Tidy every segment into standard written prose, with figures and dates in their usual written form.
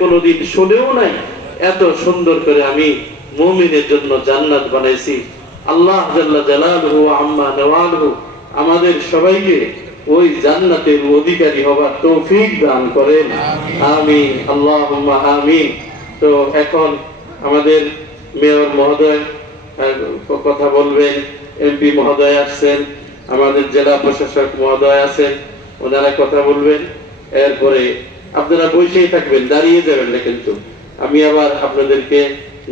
কোনদিন শুনেও নাই এত সুন্দর করে আমি মুমিনের জন্য জান্নাত বানাইছি। আল্লাহ জাল্লা জালালুহু আম্মা নওয়ালুহু আমাদের সবাইকে ওই জান্নাতের অধিকারী হবার তৌফিক দান করেন, আমিন আল্লাহুম্মা আমিন। তো এখন আমাদের মেয়র মহোদয় কথা বলবেন, এমপি মহোদয় আসছেন, আমাদের জেলা প্রশাসক মহোদয় আছেন, ওনারা কথা বলবেন। এরপরে আপনারা বসেই থাকবেন, দাঁড়িয়ে যাবেন না কিন্তু। আমি আবার আপনাদেরকে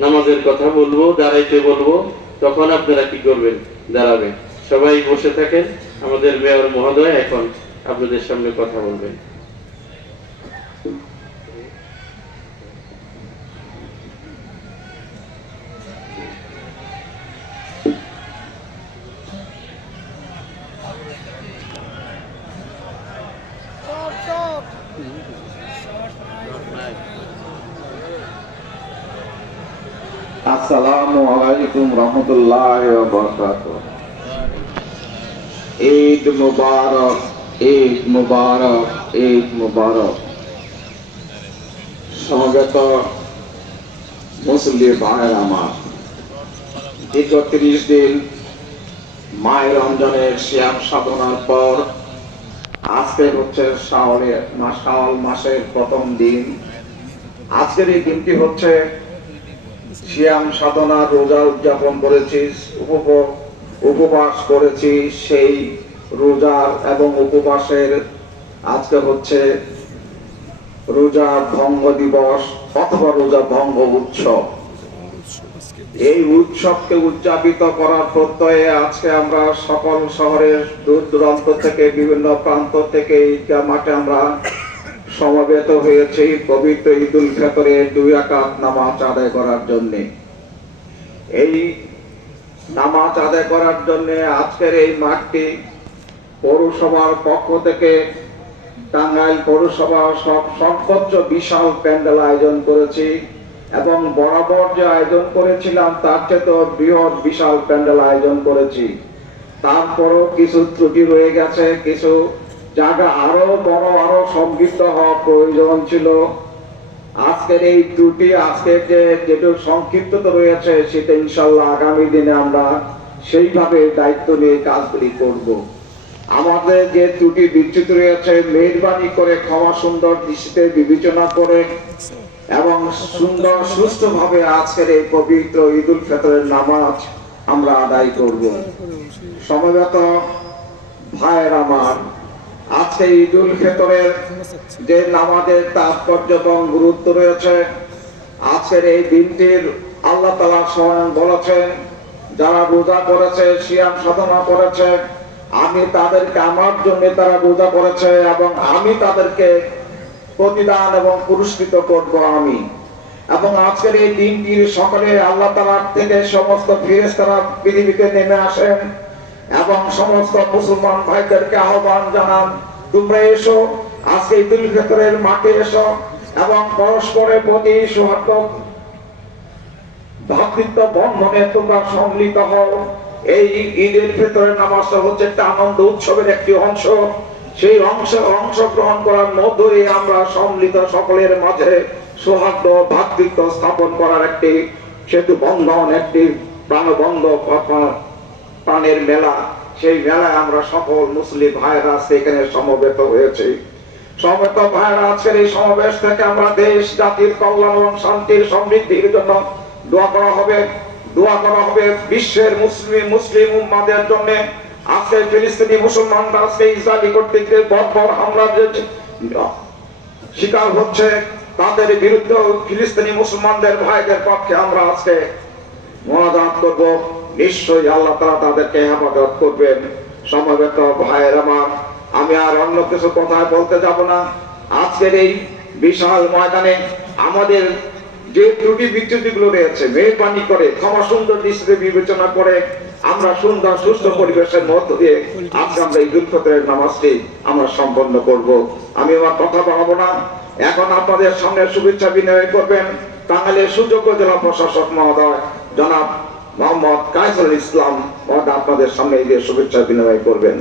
নামাজের কথা বলবো, দাঁড়াইতে বলবো, তখন আপনারা কি করবেন? দাঁড়াবেন। সবাই বসে থাকেন। আমাদের মেয়র মহোদয় এখন আপনাদের সামনে কথা বলবেন। আসসালামু আলাইকুম রহমতুল্লাহি ওয়া বারাকাতুহু। ঈদ মুবারক, ঈদ মুবারক, ঈদ মুবারক। সমবেত মুসলিম ভাইয়ের আমার, দীর্ঘ ৩০ দিন মায়ের রমজানের সিয়াম সাধনার পর আজকে হচ্ছে শাওয়াল মাসের প্রথম দিন। আজকের এই দিনটি হচ্ছে সিয়াম সাধনা, রোজা উদযাপন করেছি, উপবাস করেছি। সেই রোজার এবং উপবাসের আজকে হচ্ছে রোজা ভঙ্গ দিবস অথবা রোজা ভঙ্গ উৎসব। এই উৎসবকে উদযাপিত করার প্রত্যয়ে আজকে আমরা সকল শহরের দূর দূরান্ত থেকে, বিভিন্ন প্রান্ত থেকে ঈদগাহ মাঠে আমরা সমবেত হয়েছে পবিত্র ঈদুল ফিতরের 2 রাকাত নামাজ আদায় করার জন্য। এই নামাজ আদায় করার জন্য আজকের এই মাঠটি পৌরসভার পক্ষ থেকে টাঙ্গাইল পৌরসভা সর্বোচ্চ বিশাল প্যান্ডেল আয়োজন করেছি এবং বরাবর যে আয়োজন করেছিলাম তার চেয়ে বৃহৎ বিশাল প্যান্ডেল আয়োজন করেছি। তারপরও কিছু ত্রুটি রয়ে গেছে, কিছু জায়গা আরো বড়, আরো সমৃদ্ধ হওয়া প্রয়োজন ছিল। আজকের এই ত্রুটি, আজকে যেটুকু সংক্ষিপ্ত রয়েছে সেটা ইনশাল্লাহ আগামী দিনে আমরা সেইভাবে দায়িত্ব নিয়ে কাজগুলি করব। আমাদের যে ত্রুটি বিচ্যুতি রয়েছে মেহেরবানি করে ক্ষমা সুন্দর দৃষ্টিতে বিবেচনা করে এবং সুন্দর সুষ্ঠুভাবে আজকের এই পবিত্র ঈদুল ফিতরের নামাজ আমরা আদায় করব। সমবেত ভাইয়ের আমার, আজকে ঈদুল ফিতরের যে নামাজের তাৎপর্য এবং গুরুত্ব রয়েছে, আজকের এই দিনটির আল্লাহ তাআলা স্বয়ং বলেছেন, যারা রোজা করেছে, সিয়াম সাধনা করেছে, আমি তাদেরকে, আমার জন্য তারা রোজা করেছে এবং আমি তাদেরকে প্রতিদান এবং পুরস্কৃত করব আমি। এবং আজকের এই দিনটির সকালে আল্লাহ তাআলা থেকে সমস্ত ফেরেশতারা পৃথিবীতে নেমে আসেন এবং সমস্ত মুসলমান ভাইদেরকে আহ্বান জানান, তোমরা এসো, আজকে ঈদুল ফিতরের মাঠে এসো এবং পরস্পরের প্রতি সৌহার্দ্য ভ্রাতৃত্ব বন্ধনে তোমরা সম্মিলিত হও। এই ঈদের ফিতরের নামাজটা হচ্ছে একটা আনন্দ উৎসবের একটি অংশ। সেই অংশগ্রহণ করার মধ্য দিয়ে আমরা সম্মিলিত সকলের মাঝে সৌহার্দ্য ভ্রাতৃত্ব স্থাপন করার একটি সেতু বন্ধন, একটি প্রাণবন্ধ প্রাণের মেলা। সেই মেলায় আমরা সকল মুসলিম ভাইরা সেখানে সমবেত হয়েছে। সমবেত ভাইরা আজকের এই সমাবেশ থেকে আমরা দেশ জাতির কল্যাণ এবং শান্তির সমৃদ্ধির জন্য দোয়া করা হবে। বিশ্বের মুসলিম উম্মাদের জন্য। আজকে ফিলিস্তিনি মুসলমানরা আজকে ইসরায়েলি কর্তৃত্বের বর্বর হামলার শিকার হচ্ছে, তাদের বিরুদ্ধে ফিলিস্তিনি মুসলমানদের ভাইদের পক্ষে আমরা আজকে মোনাজাত করব। নিশ্চয়ই আল্লাহ তাআলা তাদেরকে হেফাজত করবেন। সমবেত ভাইয়ের আমার, আমি আর অন্য কিছু কথা বলতে যাব না। আজকের এই বিশাল ময়দানে আমাদের যে ত্রুটি বিচ্যুতিগুলো রয়েছে মেহেরবানি করে ক্ষমা সুন্দর দৃষ্টিতে বিবেচনা করে আমরা সুন্দর সুস্থ পরিবেশের মধ্য দিয়ে আজকে আমরা ঈদুল ফিতরের নামাজটি আমরা সম্পন্ন করব। আমি আমার কথা বাড়াবো না। এখন আপনাদের সামনে শুভেচ্ছা বিনিময় করবেন টাঙ্গাইলের সুযোগ্য জেলা প্রশাসক মহোদয় জনাব মোহাম্মদ কায়সারুল ইসলাম মহোদয় আপনাদের সামনে এই শুভেচ্ছা বিনিময় করবেন।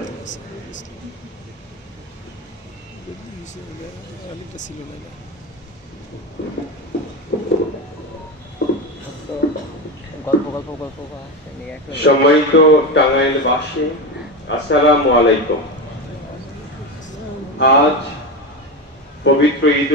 সম্মানিত টাঙ্গাইলবাসী, আসসালামু আলাইকুম। আজ পবিত্র ঈদ